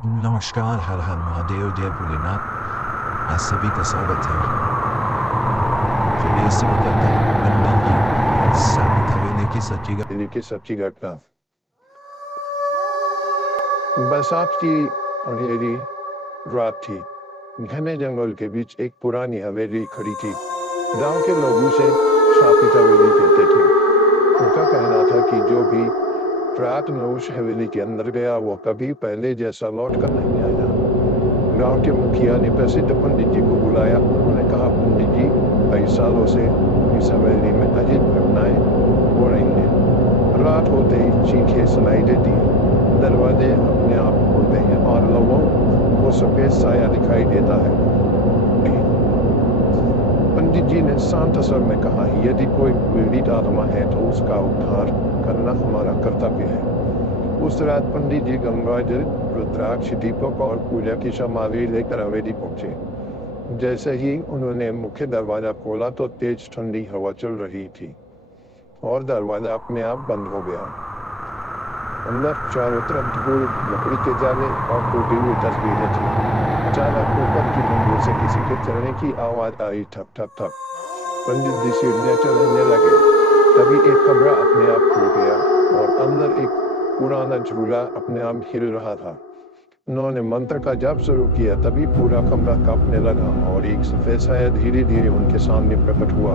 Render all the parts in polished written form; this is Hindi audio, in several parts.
नमस्कार, हर हर महादेव, जय भोलेनाथ। आप सभी का स्वागत है। चलिए शुरू करते हैं। पंडित जी, साबित हवेली की सच्ची घटना। बरसात की अंधेरी रात थी। घने जंगल के बीच एक पुरानी हवेली खड़ी थी। गांव के लोग उसे श्रापित हवेली कहते थे। उनका कहना था कि जो भी रात में उस हवेली के अंदर गया वो कभी पहले जैसा लौट कर नहीं आया। गांव के मुखिया ने प्रसिद्ध पंडित जी को बुलाया। उन्होंने कहा, पंडित जी, कई सालों से इस हवेली में अजीब घटनाएं हो रही हैं। रात होते ही चीखें सुनाई देती हैं, दरवाजे अपने आप खुलते हैं और लोगों को सफेद साया दिखाई देता है। पंडित जी ने शांत स्वर में कहा, यदि कोई पीड़ित आत्मा है तो उसका उद्धार करना हमारा कर्तव्य है। उस रात पंडित जी गंगा जल, रुद्राक्ष, दीपक और पूजा की सामग्री लेकर हवेली पहुंचे। जैसे ही उन्होंने मुख्य दरवाजा खोला तो तेज ठंडी हवा चल रही थी और दरवाजा अपने आप बंद हो गया। अंदर चारों तरफ धूल, लकड़ी के जाले और टूटी हुई तस्वीरें थी। अचानक ऊपर की मंजिल से किसी के चलने की आवाज आई, ठप ठप ठप। पंडित जी सीढ़ियां चढ़ने लगे। तभी एक कमरा अपने आप खुल गया और अंदर एक पुराना झूला अपने आप हिल रहा था। उन्होंने मंत्र का जाप शुरू किया। तभी पूरा कमरा कांपने लगा और एक सफेद साया धीरे धीरे उनके सामने प्रकट हुआ।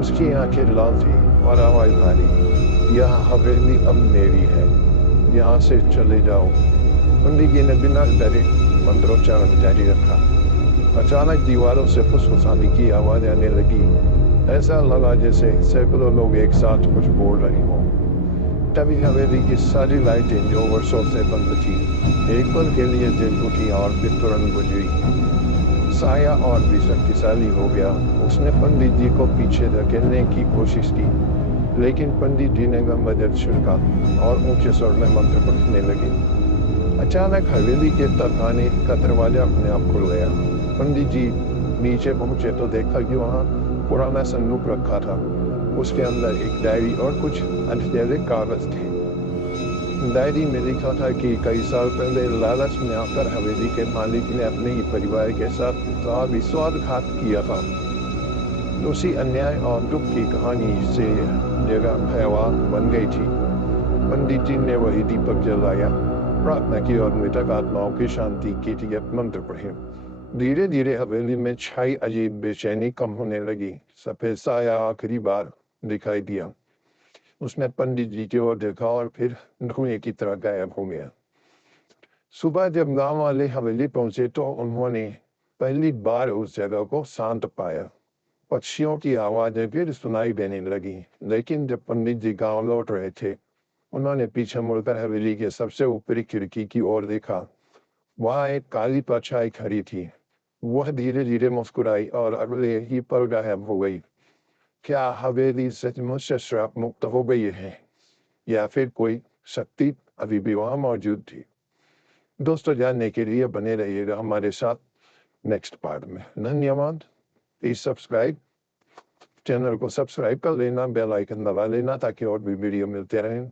उसकी आंखें लाल थी और आवाज भारी, यह हवेली अब मेरी है, यहाँ से चले जाओ। पंडित जी ने बिना डरे मंत्रोच्चारण जारी रखा। अचानक दीवारों से फुसफुसाने की आवाज आने लगी। ऐसा लगा जैसे सैकड़ों लोग एक साथ कुछ बोल रहे हों। तभी हवेली की सारी लाइटें जो वर्षों से बंद थी एक पल के लिए जल उठी और फिर तुरंत बुझ गई। साया और भी शक्तिशाली हो गया। उसने पंडित जी को पीछे धकेलने की कोशिश की, लेकिन पंडित जी ने गंगा जल छिड़का और ऊंचे स्वर में मंत्र पढ़ने लगे। अचानक हवेली के तहखाने का दरवाजा अपने आप खुल गया। पंडित जी नीचे पहुंचे तो देखा कि वहां पुराना संदूक रखा था। उसके अंदर एक डायरी और कुछ अनजाने कागज थे। डायरी में लिखा था कि कई साल पहले लालच में आकर हवेली के मालिक ने अपने ही परिवार के साथ विश्वासघात किया था। उसी अन्याय और दुख की कहानी से जगह भयावह बन गई थी। पंडित जी ने वही दीपक जलाया, प्रार्थना की और मृतक आत्माओं की शांति के लिए मंत्र पढ़े। धीरे धीरे हवेली में छाई अजीब बेचैनी कम होने लगी। सफेद साया आखिरी बार दिखाई दिया। उसने पंडित जी की ओर देखा और फिर धुएं की तरह गायब हो गया। सुबह जब गांव वाले हवेली पहुंचे तो उन्होंने पहली बार उस जगह को शांत पाया। पक्षियों की आवाजें फिर सुनाई देने लगी। लेकिन जब पंडित जी गांव लौट रहे थे, उन्होंने पीछे मुड़कर हवेली के सबसे ऊपरी खिड़की की ओर देखा। वहां एक काली परछाई खड़ी थी। वह धीरे धीरे मुस्कुराई और अगले ही पल गायब हो गई। क्या हवेली सचमुच से श्राप मुक्त हो गई है या फिर कोई शक्ति अभी भी वहां मौजूद थी? दोस्तों, जानने के लिए बने रहिएगा हमारे साथ नेक्स्ट पार्ट में। धन्यवाद। प्लीज सब्सक्राइब, चैनल को सब्सक्राइब कर लेना, बेल आइकन दबा लेना ताकि और भी वीडियो मिलते रहें,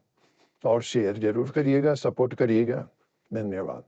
और शेयर जरूर करिएगा, सपोर्ट करिएगा। धन्यवाद।